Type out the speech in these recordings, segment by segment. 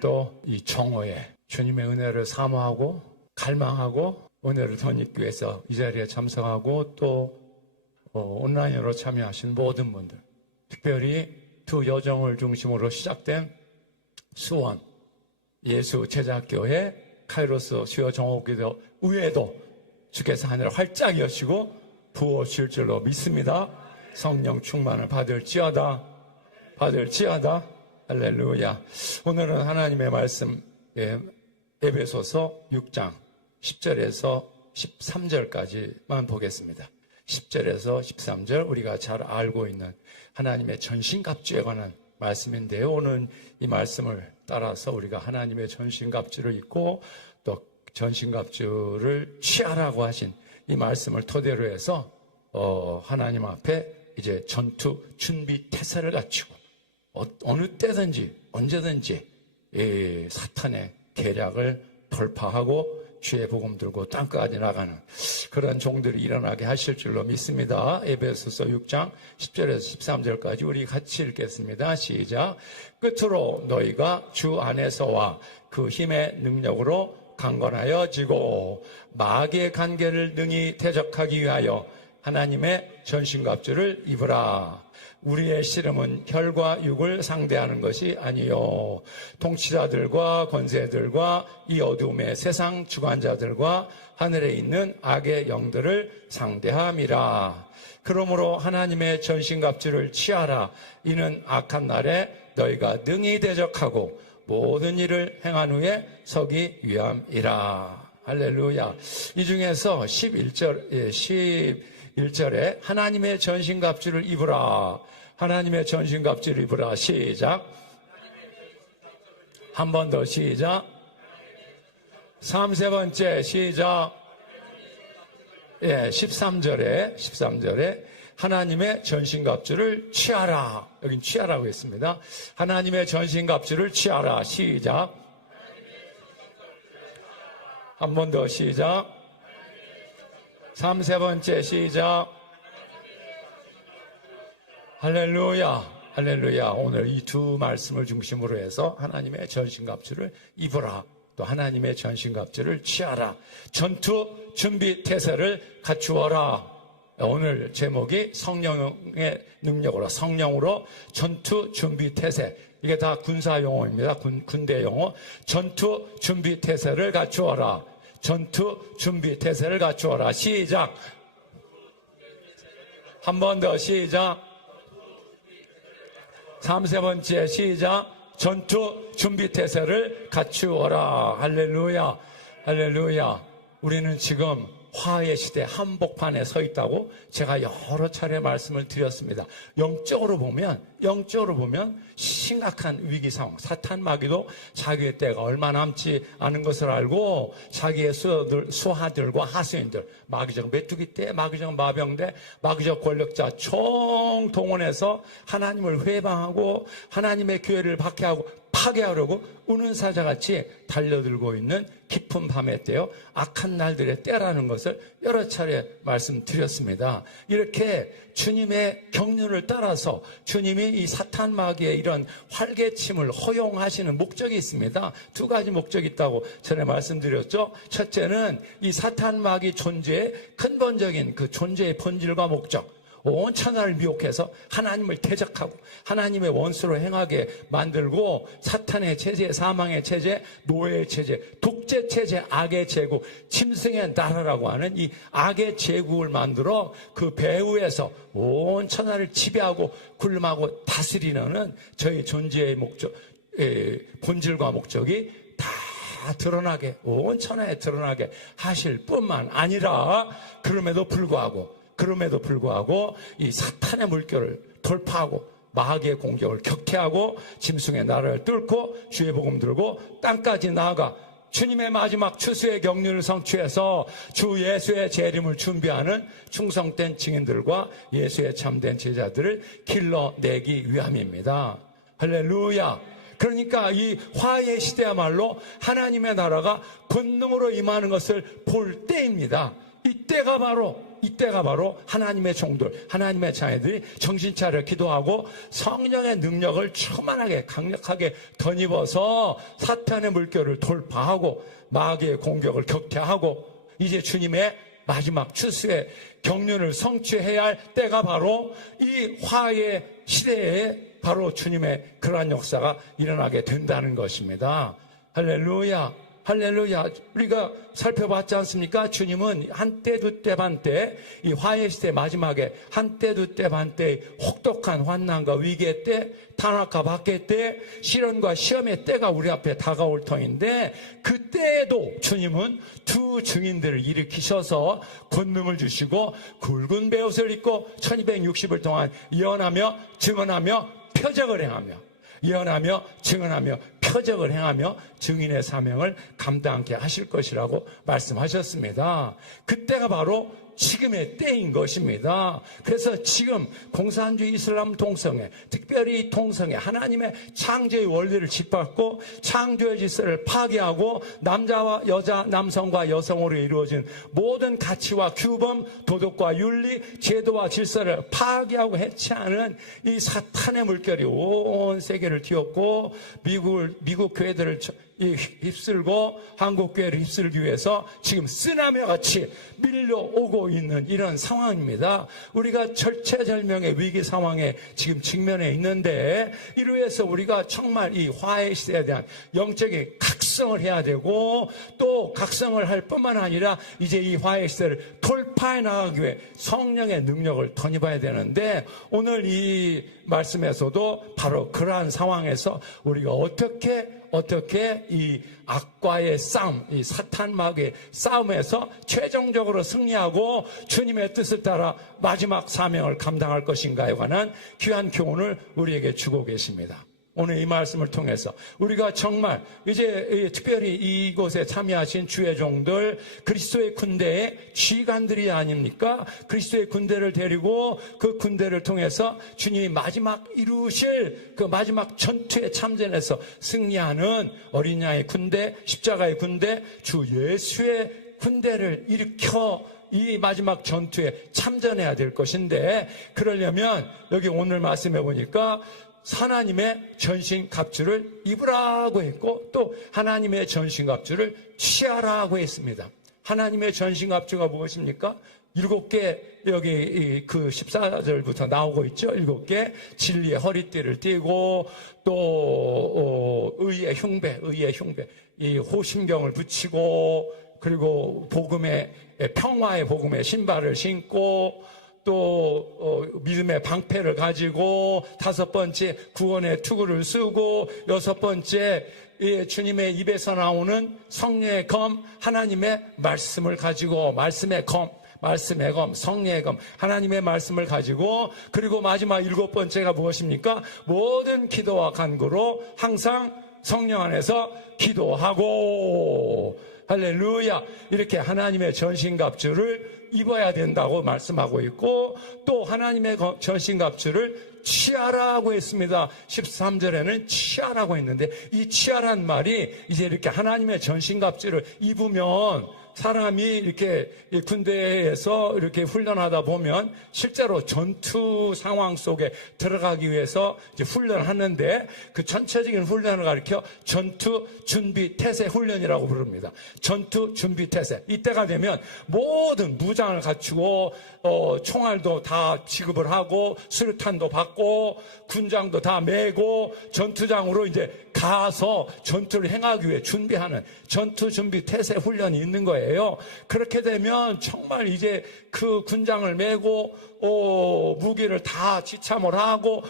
오늘도 이 정오에 주님의 은혜를 사모하고 갈망하고 은혜를 덧입기 위해서 이 자리에 참석하고 또 온라인으로 참여하신 모든 분들, 특별히 두 여정을 중심으로 시작된 수원 예수 제자학교의 카이로스 수요 정오기도 위에도 주께서 하늘을 활짝 여시고 부어주실 줄로 믿습니다. 성령 충만을 받을지어다. 할렐루야. 오늘은 하나님의 말씀 에베소서 6장 10절에서 13절까지만 보겠습니다. 10절에서 13절 우리가 잘 알고 있는 하나님의 전신갑주에 관한 말씀인데요. 오늘 이 말씀을 따라서 우리가 하나님의 전신갑주를 입고 또 전신갑주를 취하라고 하신 이 말씀을 토대로 해서 하나님 앞에 이제 전투 준비 태세를 갖추고 어느 때든지 언제든지 이 사탄의 계략을 돌파하고 주의 복음 들고 땅까지 나가는 그런 종들이 일어나게 하실 줄로 믿습니다. 에베소서 6장 10절에서 13절까지 우리 같이 읽겠습니다. 시작. 끝으로 너희가 주 안에서와 그 힘의 능력으로 강건하여 지고 마귀의 관계를 능히 대적하기 위하여 하나님의 전신갑주를 입으라. 우리의 씨름은 혈과 육을 상대하는 것이 아니요 통치자들과 권세들과 이 어둠의 세상 주관자들과 하늘에 있는 악의 영들을 상대함이라. 그러므로 하나님의 전신갑주를 취하라. 이는 악한 날에 너희가 능히 대적하고 모든 일을 행한 후에 서기 위함이라. 할렐루야. 이 중에서 11절에 하나님의 전신갑주를 입으라. 하나님의 전신갑주를 입으라. 시작. 한 번 더 시작. 3번째 시작. 13절에 하나님의 전신갑주를 취하라. 여긴 취하라고 했습니다. 하나님의 전신갑주를 취하라. 시작. 한 번 더 시작. 3번째 시작. 할렐루야. 오늘 이 두 말씀을 중심으로 해서 하나님의 전신갑주를 입으라. 또 하나님의 전신갑주를 취하라. 전투 준비 태세를 갖추어라. 오늘 제목이 성령의 능력으로 성령으로 전투 준비 태세. 이게 다 군사 용어입니다. 군대 용어. 전투 준비 태세를 갖추어라. 전투 준비 태세를 갖추어라. 시작. 한 번 더 시작. 3번째 시작. 전투 준비 태세를 갖추어라. 할렐루야. 우리는 지금 화해 시대 한복판에 서 있다고 제가 여러 차례 말씀을 드렸습니다. 영적으로 보면 심각한 위기 상황. 사탄 마귀도 자기의 때가 얼마 남지 않은 것을 알고 자기의 수하들과 하수인들, 마귀적 메뚜기떼, 마귀적 마병대, 마귀적 권력자 총 동원해서 하나님을 회방하고 하나님의 교회를 박해하고 파괴하려고 우는 사자같이 달려들고 있는 깊은 밤의 때요, 악한 날들의 때라는 것을 여러 차례 말씀드렸습니다. 이렇게 주님의 경륜을 따라서 주님이 이 사탄 마귀의 이런 활개침을 허용하시는 목적이 있습니다. 두 가지 목적이 있다고 전에 말씀드렸죠. 첫째는 이 사탄 마귀 존재의 근본적인 그 존재의 본질과 목적, 온 천하를 미혹해서 하나님을 대적하고 하나님의 원수로 행하게 만들고 사탄의 체제, 사망의 체제, 노예의 체제, 독재 체제, 악의 제국, 짐승의 나라라고 하는 이 악의 제국을 만들어 그 배후에서 온 천하를 지배하고 굴름하고 다스리는 저희 존재의 목적, 본질과 목적이 다 드러나게, 온 천하에 드러나게 하실 뿐만 아니라 그럼에도 불구하고 이 사탄의 물결을 돌파하고 마귀의 공격을 격퇴하고 짐승의 나라를 뚫고 주의 복음 들고 땅까지 나아가 주님의 마지막 추수의 경륜을 성취해서 주 예수의 재림을 준비하는 충성된 증인들과 예수의 참된 제자들을 길러내기 위함입니다. 할렐루야. 그러니까 이 화해 시대야말로 하나님의 나라가 권능으로 임하는 것을 볼 때입니다. 이때가 바로 하나님의 종들, 하나님의 자녀들이 정신 차려 기도하고 성령의 능력을 충만하게 강력하게 덧입어서 사탄의 물결을 돌파하고 마귀의 공격을 격퇴하고 이제 주님의 마지막 추수의 경륜을 성취해야 할 때가 바로 이 화의 시대에 바로 주님의 그러한 역사가 일어나게 된다는 것입니다. 할렐루야, 할렐루야. 우리가 살펴봤지 않습니까? 주님은 한때 두때 반때 이 화의 시대 마지막에 한때 두때 반때 혹독한 환난과 위기의 때, 탄압과 박해 때, 시련과 시험의 때가 우리 앞에 다가올 터인데 그때에도 주님은 두 증인들을 일으키셔서 권능을 주시고 굵은 베옷을 입고 1260일 동안 예언하며 증언하며 표적을 행하며 예언하며 증언하며 표적을 행하며 증인의 사명을 감당하게 하실 것이라고 말씀하셨습니다. 그때가 바로 지금의 때인 것입니다. 그래서 지금 공산주의 이슬람 동성애, 특별히 동성애, 하나님의 창조의 원리를 짓밟고 창조의 질서를 파괴하고 남자와 여자, 남성과 여성으로 이루어진 모든 가치와 규범, 도덕과 윤리, 제도와 질서를 파괴하고 해체하는 이 사탄의 물결이 온 세계를 뒤엎고 미국 교회들을 휩쓸고 한국 교회를 휩쓸기 위해서 지금 쓰나미와 같이 밀려오고 있는 이런 상황입니다. 우리가 절체절명의 위기 상황에 지금 직면해 있는데 이로 해서 우리가 정말 이 화해 시대에 대한 영적인 각성을 해야 되고 또 각성을 할 뿐만 아니라 이제 이 화해 시대를 돌파해 나가기 위해 성령의 능력을 덧입어야 되는데 오늘 이 말씀에서도 바로 그러한 상황에서 우리가 어떻게 이 악과의 싸움, 이 사탄 마귀의 싸움에서 최종적으로 승리하고 주님의 뜻을 따라 마지막 사명을 감당할 것인가에 관한 귀한 교훈을 우리에게 주고 계십니다. 오늘 이 말씀을 통해서 우리가 정말 이제 특별히 이곳에 참여하신 주의 종들 그리스도의 군대의 지휘관들이 아닙니까? 그리스도의 군대를 데리고 그 군대를 통해서 주님이 마지막 이루실 그 마지막 전투에 참전해서 승리하는 어린 양의 군대, 십자가의 군대, 주 예수의 군대를 일으켜 이 마지막 전투에 참전해야 될 것인데 그러려면 여기 오늘 말씀해 보니까 하나님의 전신갑주를 입으라고 했고 또 하나님의 전신갑주를 취하라고 했습니다. 하나님의 전신갑주가 무엇입니까? 7개 여기 그 14절부터 나오고 있죠. 7개 진리의 허리띠를 띠고 또 의의 흉배 이 호심경을 붙이고 그리고 평화의 복음의 신발을 신고 또 믿음의 방패를 가지고 5번째 구원의 투구를 쓰고 6번째 주님의 입에서 나오는 성령의 검 하나님의 말씀을 가지고 말씀의 검 성령의 검 하나님의 말씀을 가지고 그리고 마지막 7번째가 무엇입니까? 모든 기도와 간구로 항상 성령 안에서 기도하고 할렐루야 이렇게 하나님의 전신갑주를 입어야 된다고 말씀하고 있고 또 하나님의 전신갑주를 취하라고 했습니다. 13절에는 취하라고 했는데 이 취하란 말이 이제 이렇게 하나님의 전신갑주를 입으면 사람이 이렇게 군대에서 이렇게 훈련하다 보면 실제로 전투 상황 속에 들어가기 위해서 이제 훈련하는데 그 전체적인 훈련을 가리켜 전투 준비 태세 훈련이라고 부릅니다. 전투 준비 태세. 이때가 되면 모든 무장을 갖추고 총알도 다 지급을 하고 수류탄도 받고 군장도 다 메고 전투장으로 이제 가서 전투를 행하기 위해 준비하는 전투 준비 태세 훈련이 있는 거예요. 그렇게 되면 정말 이제 그 군장을 메고 무기를 다 지참을 하고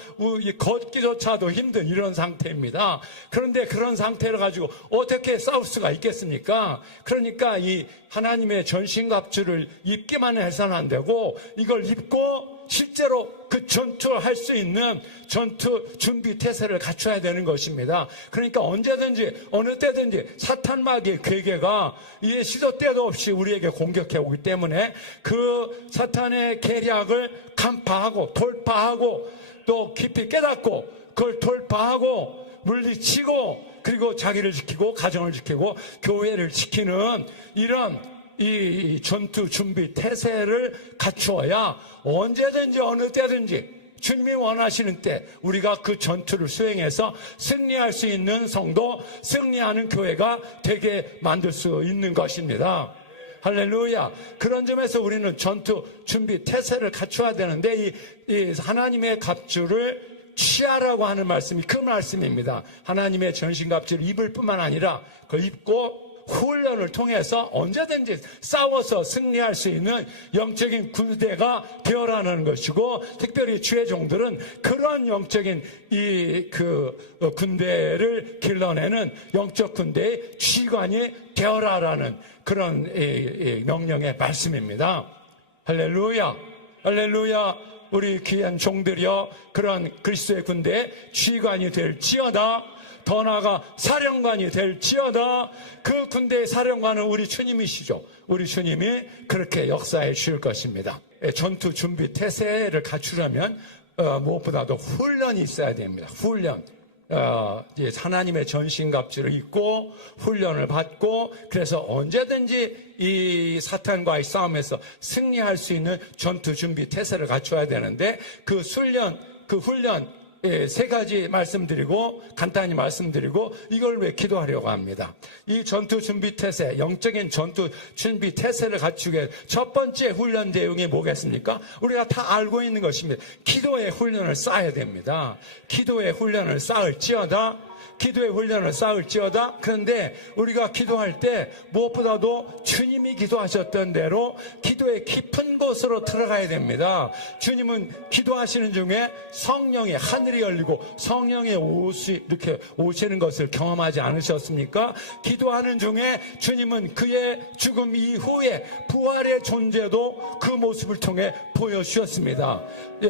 걷기조차도 힘든 이런 상태입니다. 그런데 그런 상태를 가지고 어떻게 싸울 수가 있겠습니까? 그러니까 이 하나님의 전신갑주를 입기만 해서는 안 되고 이걸 입고 실제로 그 전투를 할 수 있는 전투 준비 태세를 갖춰야 되는 것입니다. 그러니까 언제든지 어느 때든지 사탄 마귀의 괴계가 이게 시도 때도 없이 우리에게 공격해 오기 때문에 그 사탄의 계략을 간파하고 돌파하고 또 깊이 깨닫고 그걸 돌파하고 물리치고 그리고 자기를 지키고 가정을 지키고 교회를 지키는 이런 이 전투 준비 태세를 갖추어야 언제든지 어느 때든지 주님이 원하시는 때 우리가 그 전투를 수행해서 승리할 수 있는 성도, 승리하는 교회가 되게 만들 수 있는 것입니다. 할렐루야. 그런 점에서 우리는 전투 준비 태세를 갖춰야 되는데 이 하나님의 갑주를 취하라고 하는 말씀이 그 말씀입니다. 하나님의 전신갑주를 입을 뿐만 아니라 그걸 입고 훈련을 통해서 언제든지 싸워서 승리할 수 있는 영적인 군대가 되어라는 것이고, 특별히 주의 종들은 그런 영적인 군대를 길러내는 영적 군대의 지휘관이 되어라라는 그런 명령의 말씀입니다. 할렐루야, 할렐루야. 우리 귀한 종들이여 그런 그리스도의 군대의 지휘관이 될지어다. 더 나아가 사령관이 될지어다. 그 군대의 사령관은 우리 주님이시죠. 우리 주님이 그렇게 역사해 주실 것입니다. 전투 준비 태세를 갖추려면 무엇보다도 훈련이 있어야 됩니다. 훈련. 하나님의 전신갑주를 입고 훈련을 받고, 그래서 언제든지 이 사탄과의 싸움에서 승리할 수 있는 전투 준비 태세를 갖춰야 되는데, 그 훈련 세 가지 말씀드리고 간단히 말씀드리고 이걸 왜 기도하려고 합니다. 이 전투 준비 태세, 영적인 전투 준비 태세를 갖추게 첫 번째 훈련 내용이 뭐겠습니까? 우리가 다 알고 있는 것입니다. 기도의 훈련을 쌓아야 됩니다. 기도의 훈련을 쌓을지어다. 기도의 훈련을 쌓을지어다. 그런데 우리가 기도할 때 무엇보다도 주님이 기도하셨던 대로 기도의 깊은 곳으로 들어가야 됩니다. 주님은 기도하시는 중에 성령의 하늘이 열리고 성령의 옷이 이렇게 오시는 것을 경험하지 않으셨습니까? 기도하는 중에 주님은 그의 죽음 이후에 부활의 존재도 그 모습을 통해 보여주셨습니다.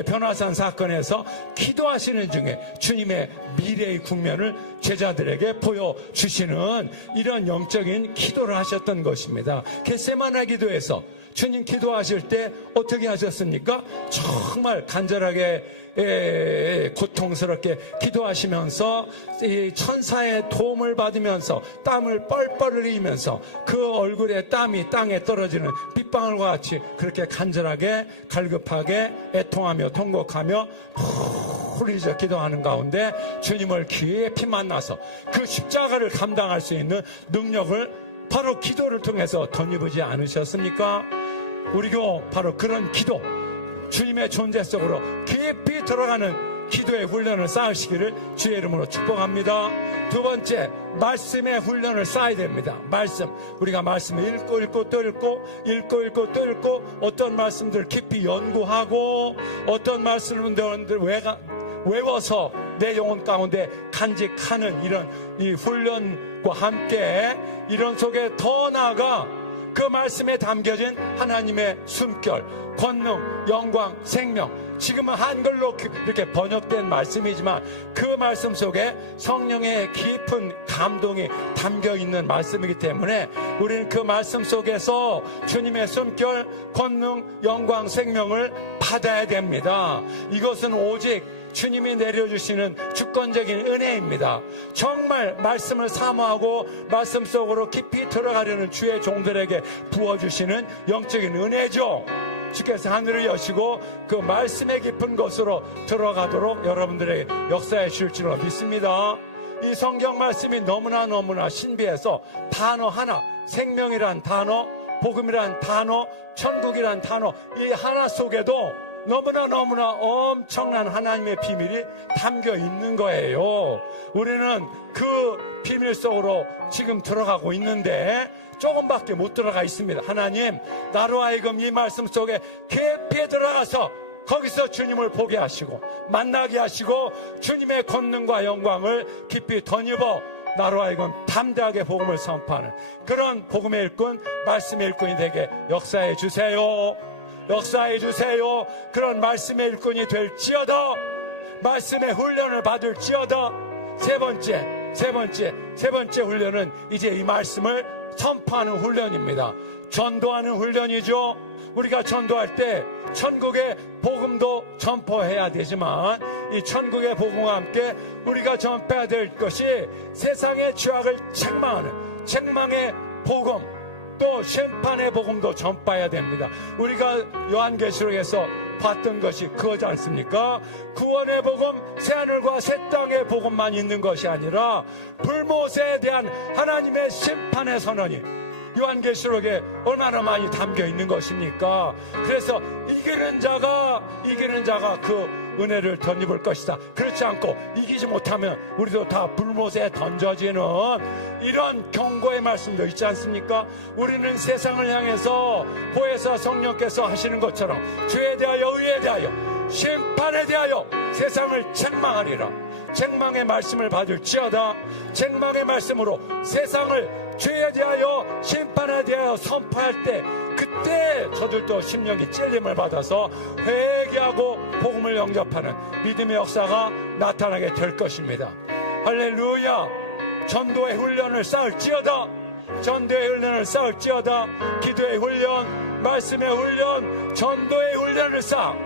변화산 사건에서 기도하시는 중에 주님의 미래의 국면을 제자들에게 보여주시는 이런 영적인 기도를 하셨던 것입니다. 겟세마네 기도에서 주님 기도하실 때 어떻게 하셨습니까? 정말 간절하게 고통스럽게 기도하시면서 이 천사의 도움을 받으면서 땀을 뻘뻘 흘리면서 그 얼굴에 땀이 땅에 떨어지는 빗방울과 같이 그렇게 간절하게 갈급하게 애통하며 통곡하며 흘리죠. 기도하는 가운데 주님을 깊이 만나서 그 십자가를 감당할 수 있는 능력을 바로 기도를 통해서 덧입으지 않으셨습니까? 우리도 바로 그런 기도, 주님의 존재 속으로 깊이 들어가는 기도의 훈련을 쌓으시기를 주의 이름으로 축복합니다. 두 번째, 말씀의 훈련을 쌓아야 됩니다. 말씀. 우리가 말씀을 읽고 또 읽고 어떤 말씀들 깊이 연구하고 어떤 말씀들 외워서 내 영혼 가운데 간직하는 이런 이 훈련과 함께 이런 속에 더 나아가 그 말씀에 담겨진 하나님의 숨결, 권능, 영광, 생명, 지금은 한글로 이렇게 번역된 말씀이지만 그 말씀 속에 성령의 깊은 감동이 담겨있는 말씀이기 때문에 우리는 그 말씀 속에서 주님의 숨결, 권능, 영광, 생명을 받아야 됩니다. 이것은 오직 주님이 내려주시는 주권적인 은혜입니다. 정말 말씀을 사모하고 말씀 속으로 깊이 들어가려는 주의 종들에게 부어주시는 영적인 은혜죠. 주께서 하늘을 여시고 그 말씀의 깊은 곳으로 들어가도록 여러분들에게 역사해 주실 줄로 믿습니다. 이 성경 말씀이 너무나 신비해서 단어 하나, 생명이란 단어, 복음이란 단어, 천국이란 단어, 이 하나 속에도 너무나 엄청난 하나님의 비밀이 담겨 있는 거예요. 우리는 그 비밀 속으로 지금 들어가고 있는데 조금밖에 못 들어가 있습니다. 하나님, 나로 하여금 이 말씀 속에 깊이 들어가서 거기서 주님을 보게 하시고 만나게 하시고 주님의 권능과 영광을 깊이 덧입어 나로 하여금 담대하게 복음을 선포하는 그런 복음의 일꾼, 말씀의 일꾼이 되게 역사해 주세요. 역사해 주세요. 그런 말씀의 일꾼이 될지어다. 말씀의 훈련을 받을지어다. 세 번째 훈련은 이제 이 말씀을 선포하는 훈련입니다. 전도하는 훈련이죠. 우리가 전도할 때 천국의 복음도 전포해야 되지만 이 천국의 복음과 함께 우리가 전파해야 될 것이 세상의 죄악을 책망하는 책망의 복음, 또 심판의 복음도 전파해야 됩니다. 우리가 요한계시록에서 봤던 것이 그거지 않습니까? 구원의 복음, 새하늘과 새 땅의 복음만 있는 것이 아니라 불모세에 대한 하나님의 심판의 선언이 요한계시록에 얼마나 많이 담겨 있는 것입니까? 그래서 이기는 자가 그 은혜를 덧입을 것이다. 그렇지 않고 이기지 못하면 우리도 다 불못에 던져지는 이런 경고의 말씀도 있지 않습니까? 우리는 세상을 향해서 보혜사 성령께서 하시는 것처럼 죄에 대하여, 의에 대하여, 심판에 대하여 세상을 책망하리라. 책망의 말씀을 받을지어다. 책망의 말씀으로 세상을 죄에 대하여, 심판에 대하여 선포할 때, 그때 저들도 심령이 찔림을 받아서 회개하고 복음을 영접하는 믿음의 역사가 나타나게 될 것입니다. 할렐루야. 전도의 훈련을 쌓을지어다. 전도의 훈련을 쌓을지어다. 기도의 훈련, 말씀의 훈련, 전도의 훈련을 쌓아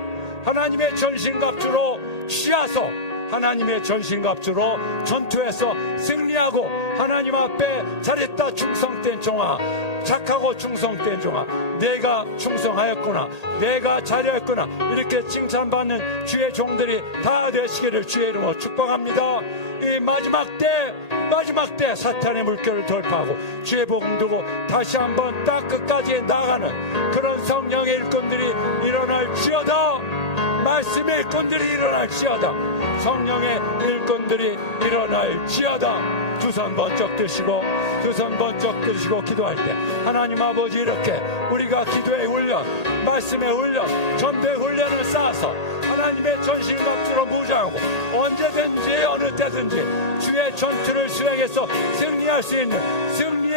하나님의 전신갑주로 취하소. 하나님의 전신갑주로 전투에서 승리하고 하나님 앞에 잘했다 충성된 종아, 착하고 충성된 종아, 내가 충성하였구나, 내가 잘했구나, 이렇게 칭찬받는 주의 종들이 다 되시기를 주의 이름으로 축복합니다. 이 마지막 때 사탄의 물결을 돌파하고 주의 복음 두고 다시 한번 딱 끝까지 나가는 그런 성령의 일꾼들이 일어날지어다. 말씀의 일꾼들이 일어날지어다. 성령의 일꾼들이 일어날지어다. 두 손 번쩍 드시고 기도할 때 하나님 아버지, 이렇게 우리가 기도의 훈련, 말씀의 훈련, 전도의 훈련을 쌓아서 하나님의 전신갑주로 무장하고 언제든지 어느 때든지 주의 전투를 수행해서 승리할 수 있는 승리의